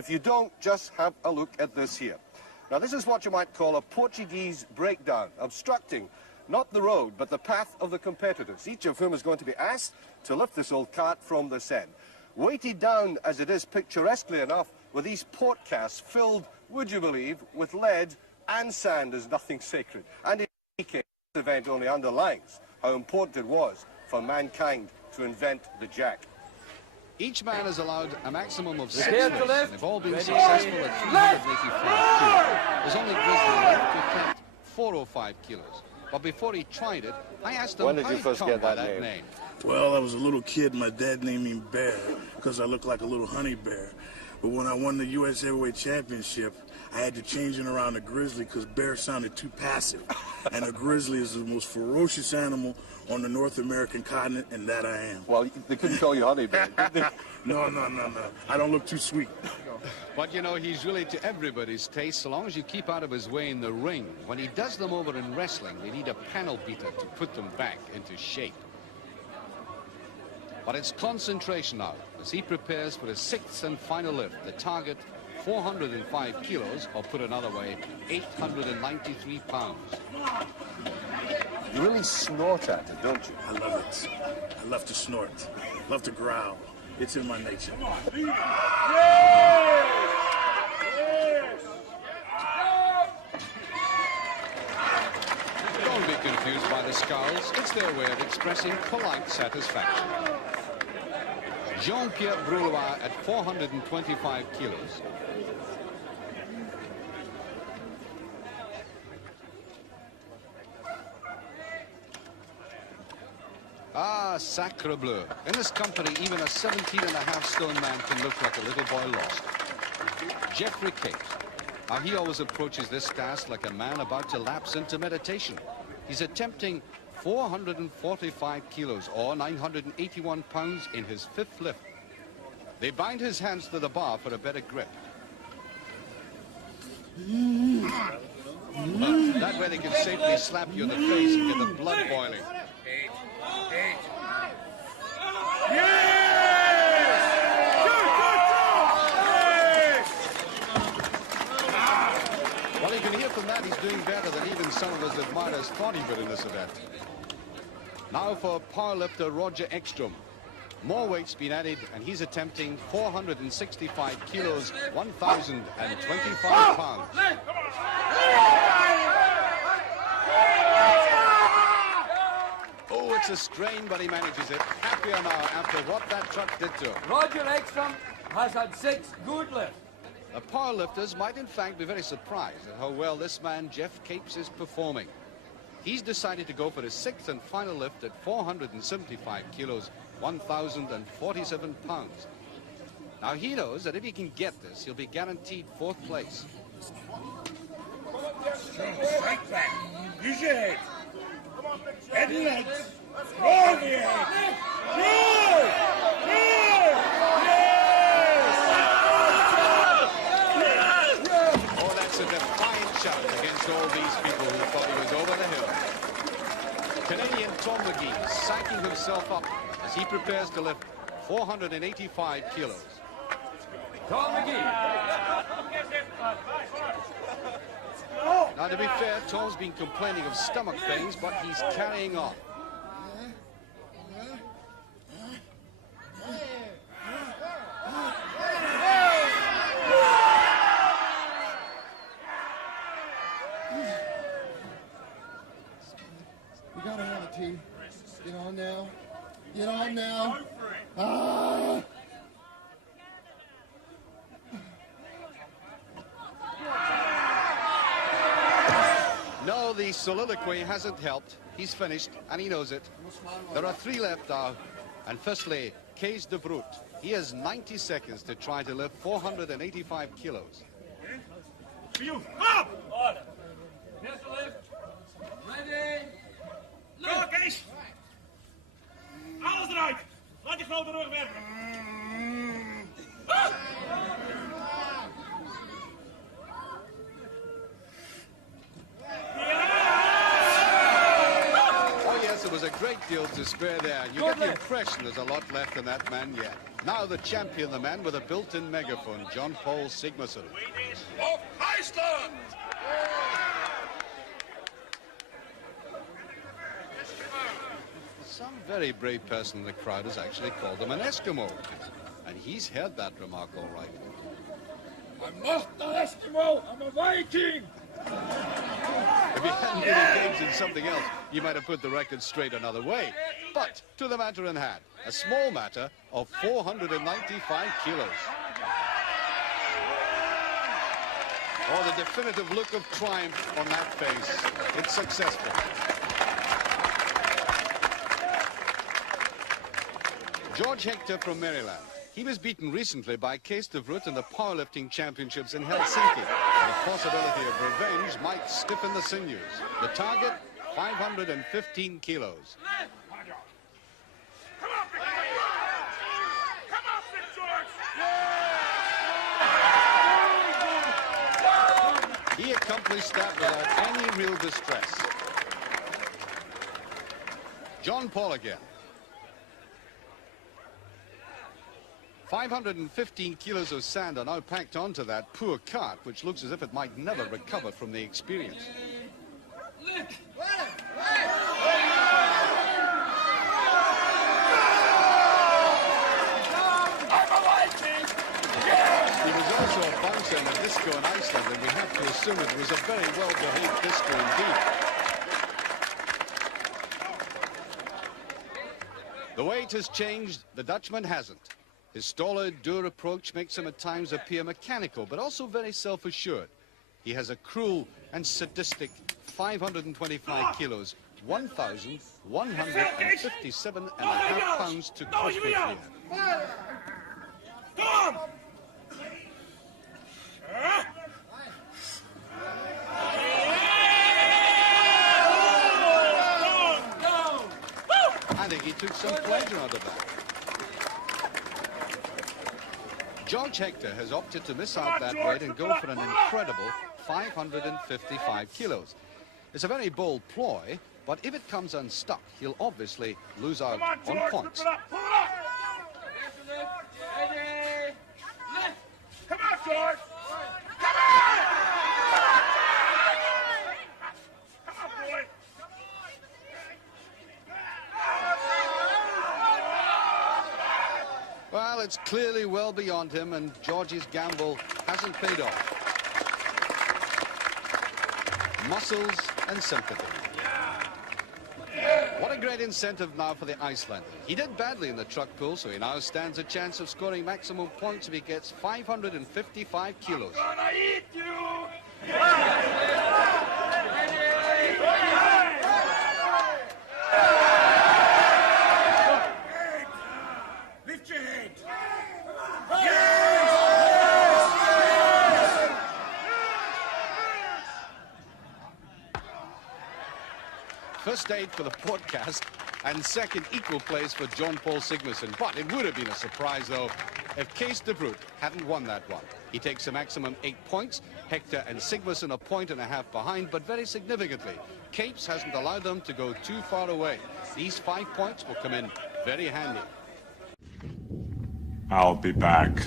If you don't, just have a look at this here. Now, this is what you might call a Portuguese breakdown, obstructing not the road, but the path of the competitors, each of whom is going to be asked to lift this old cart from this end. Weighted down, as it is picturesquely enough, with these port casks filled, would you believe, with lead and sand as nothing sacred. And in any case, this event only underlines how important it was for mankind to invent the jack. Each man is allowed a maximum of 6 lifts, and they've all been successful at 385 kilos. There's only Grizzly left who kept 405 kilos. But before he tried it, I asked him, when did you first get that name? Well, I was a little kid. My dad named me Bear because I look like a little honey bear. But when I won the U.S. Heavyweight Championship, I had to change it around to Grizzly because Bear sounded too passive. And a grizzly is the most ferocious animal on the North American continent, and that I am. Well, they couldn't call you honey bear, did they? No. I don't look too sweet. But, you know, he's really to everybody's taste, so long as you keep out of his way in the ring. When he does them over in wrestling, they need a panel beater to put them back into shape. But it's concentration now as he prepares for his 6th and final lift. The target, 405 kilos, or put another way, 893 pounds. You really snort at it, don't you? I love it. I love to snort. I love to growl. It's in my nature. Don't be confused by the scowls. It's their way of expressing polite satisfaction. Jean-Pierre Brulois at 425 kilos. Ah, sacre bleu. In this company, even a 17.5-stone man can look like a little boy lost. Geoff Capes. Now, he always approaches this task like a man about to lapse into meditation. He's attempting 445 kilos, or 981 pounds, in his 5th lift. They bind his hands to the bar for a better grip. That way they can safely slap you in the face and get the blood boiling. Well, you can hear from that he's doing better than even some of his admirers thought he would in this event. Now for powerlifter Roger Ekstrom. More weight's been added, and he's attempting 465 kilos, 1,025 pounds. Oh, it's a strain, but he manages it. Happier now after what that truck did to him. Roger Ekstrom has had 6 good lifts. The powerlifters might in fact be very surprised at how well this man, Geoff Capes, is performing. He's decided to go for his 6th and final lift at 475 kilos, 1,047 pounds. Now he knows that if he can get this, he'll be guaranteed 4th place. Fight back. Use your head. Head and legs. Roll the head. Oh, that's a defiant shout against all these people who thought he was over the hill. Canadian Maggee psyching himself up as he prepares to lift 485 kilos. Maggee. Now, to be fair, Tom's been complaining of stomach pains, but he's carrying on. You gotta have it, T. Get on now. Get on now. Ah! No, the soliloquy hasn't helped. He's finished, and he knows it. There are 3 left now. And firstly, Cees de Vreugd. He has 90 seconds to try to lift 485 kilos. You up! Order. Pistol lift. Ready. Go, Kees! Alles eruit! Laat je grote rug werken! Ah! Oh yes, there was a great deal to spare there. You get the impression there's a lot left in that man yet. Now the champion, the man with a built-in megaphone, Jon-Pall Sigmarsson. Of Iceland! Some very brave person in the crowd has actually called him an Eskimo. And he's heard that remark all right. I'm not an Eskimo, I'm a Viking! If you hadn't been engaged in something else, you might have put the record straight another way. But to the matter in hand, a small matter of 495 kilos. Oh, the definitive look of triumph on that face. It's successful. George Hechter from Maryland. He was beaten recently by Cees de Vreugd in the powerlifting championships in Helsinki. The possibility of revenge might stiffen the sinews. The target, 515 kilos. He accomplished that without any real distress. Jon-Pall again. 515 kilos of sand are now packed onto that poor cart, which looks as if it might never recover from the experience. He was also a bouncer in a disco in Iceland, and we have to assume it was a very well-behaved disco indeed. The weight has changed, the Dutchman hasn't. His stolid, dour approach makes him at times appear mechanical, but also very self-assured. He has a cruel and sadistic 525 kilos, 1,157.5 pounds to crush with here. I think he took some pleasure out of that. George Hechter has opted to miss out that weight and go for an incredible 555 kilos. It's a very bold ploy, but if it comes unstuck, he'll obviously lose out on points. Come on, George! Come on! Come on, boy! Well, it's clearly well beyond him, and George's gamble hasn't paid off. Muscles and sympathy. What a great incentive now for the Icelander. He did badly in the truck pull, so he now stands a chance of scoring maximum points if he gets 555 kilos. I'm gonna eat you! Lift your head! First aid for the podcast, and second equal place for Jon-Pall Sigmarsson. But it would have been a surprise, though, if Cees de Vreugd hadn't won that one. He takes a maximum 8 points. Hechter and Sigmarsson a point and a half behind, but very significantly, Capes hasn't allowed them to go too far away. These 5 points will come in very handy. I'll be back.